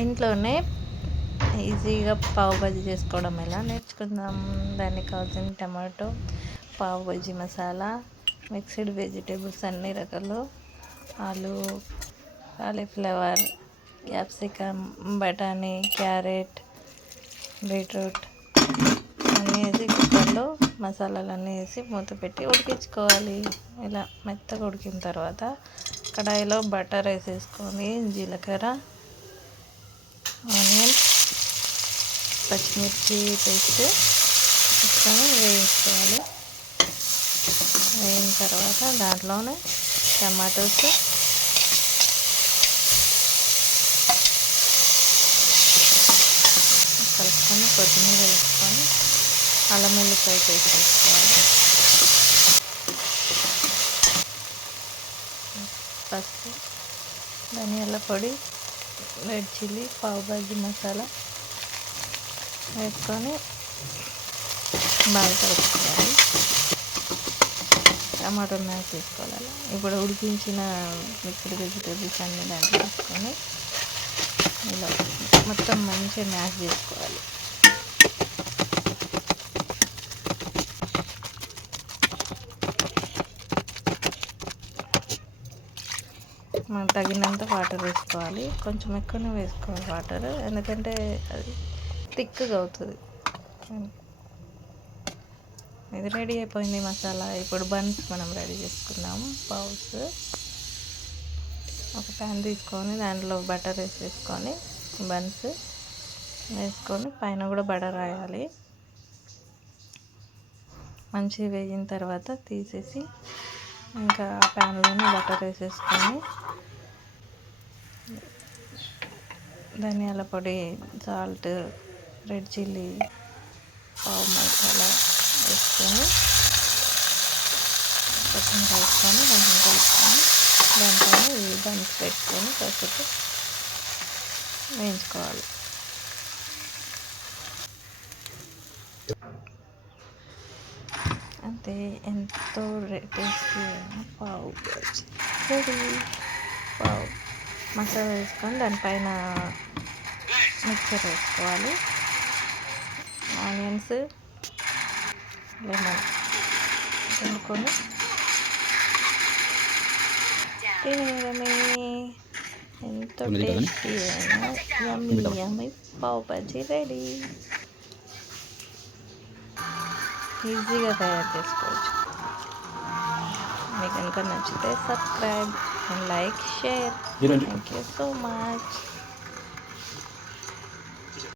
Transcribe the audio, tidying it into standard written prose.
ఇంట్లోనే ఈజీగా పావు బజ్జీ చేసుకోవడం ఎలా నేర్చుకుందాం. దానికి కావాల్సిన టమాటో, పావు బజ్జీ మసాలా, మిక్స్డ్ వెజిటేబుల్స్ అన్ని రకాలు, ఆలు, కాలీఫ్లవర్, క్యాప్సికమ్, బఠానీ, క్యారెట్, బీట్రూట్ అన్నీ వేసి కుక్కర్లో మసాలాలన్నీ వేసి మూత పెట్టి ఉడికించుకోవాలి. ఇలా మెత్తగా ఉడికిన తర్వాత కడాయిలో బటర్ వేసేసుకొని జీలకర్ర, ఆనియన్, పచ్చిమిర్చి పేస్ట్ వేసుకొని వేయించుకోవాలి. వేయిన తర్వాత దాంట్లోనే టమాటోస్, కలుపుకొని కొత్తిమీర వేసుకొని అల్లం వెల్లిపాయ పేస్ట్ వేసుకోవాలి. పసుపు, ధనియాల పొడి, రెడ్ చిల్లీ, పావు భాజీ మసాలా వేసుకొని బాగా కలుపుకోవాలి. టమాటో మ్యాష్ చేసుకోవాలి. ఇప్పుడు ఉడికించిన మిక్స్డ్ వెజిటేబుల్స్ అన్నీ దాంట్లో వేసుకొని ఇలా మొత్తం మంచిగా మ్యాష్ చేసుకోవాలి. మనం తగినంత వాటర్ వేసుకోవాలి. కొంచెం ఎక్కువనే వేసుకోవాలి వాటర్, ఎందుకంటే అది థిక్గా అవుతుంది. ఇది రెడీ అయిపోయింది మసాలా. ఇప్పుడు బన్స్ మనం రెడీ చేసుకున్నాము. పావుస్ ఒక ప్యాన్ తీసుకొని దాంట్లో బటర్ వేసేసుకొని బన్స్ వేసుకొని పైన కూడా బటర్ రాయాలి. మంచిగా వేగిన తర్వాత తీసేసి ఇంకా ప్యాన్లోనే బటర్ వేసేసుకొని ధనియాల పొడి, సాల్ట్, రెడ్ చిల్లీ, పావు మసాలా వేసుకొని కొంచెం కలుపుకొని దాంట్లో ఈ బన్స్ పెట్టుకొని కాసేపు వేయించుకోవాలి. అంతే, ఎంతో టేస్టీ అయిన పావు బజ్జీ రెడీ. పావు మసాలా వేసుకొని దానిపైన మిక్చర్ వేసుకోవాలి. ఆనియన్స్, లెమన్ వండుకొని తినేయడమే. ఎంతో టేస్టీ అయిన యమ్మీ యమ్మీ పావు బజ్జీ రెడీ. ఈజీగా తయారు చేసుకోవచ్చు. మీకు కనుక నచ్చితే subscribe and like, share. Thank you so much.